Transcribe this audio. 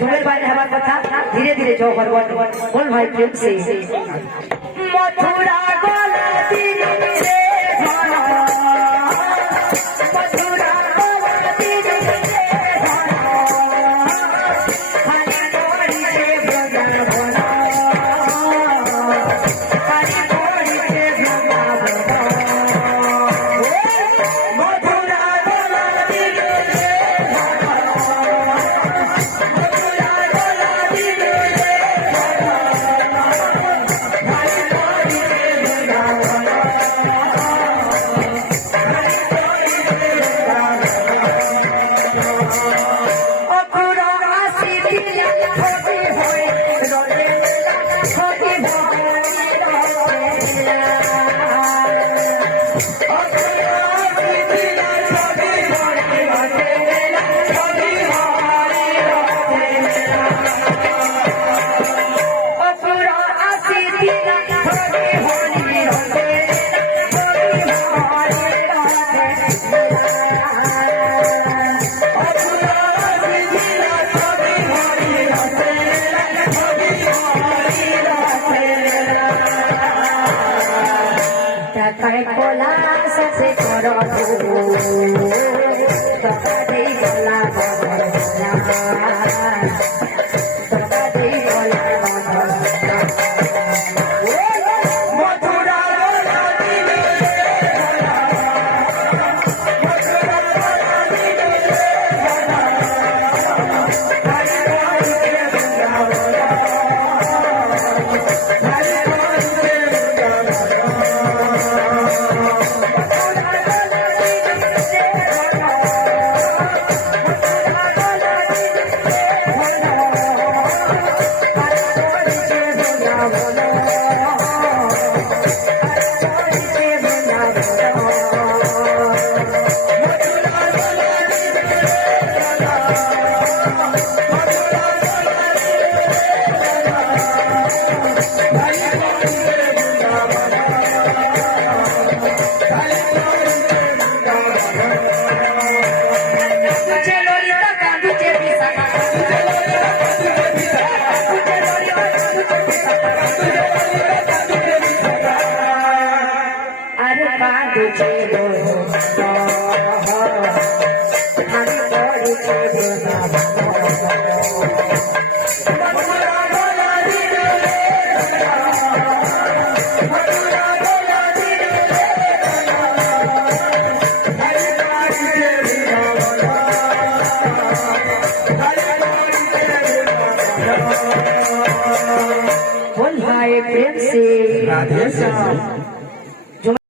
झुमेल भाई ने हमारे कथा धीरे धीरे जो कर बोल भाई प्रेम से मथुरा गोला दिन रे भाना मथुरा गोला दिन रे भाना हरि गोरी से भजन भोला हरि गोरी से भजन भोला मथुरा गोला दिन रे कोला से करो तकड़ी गला तकड़ी गला मथुरा प्रेम से राधे श्याम।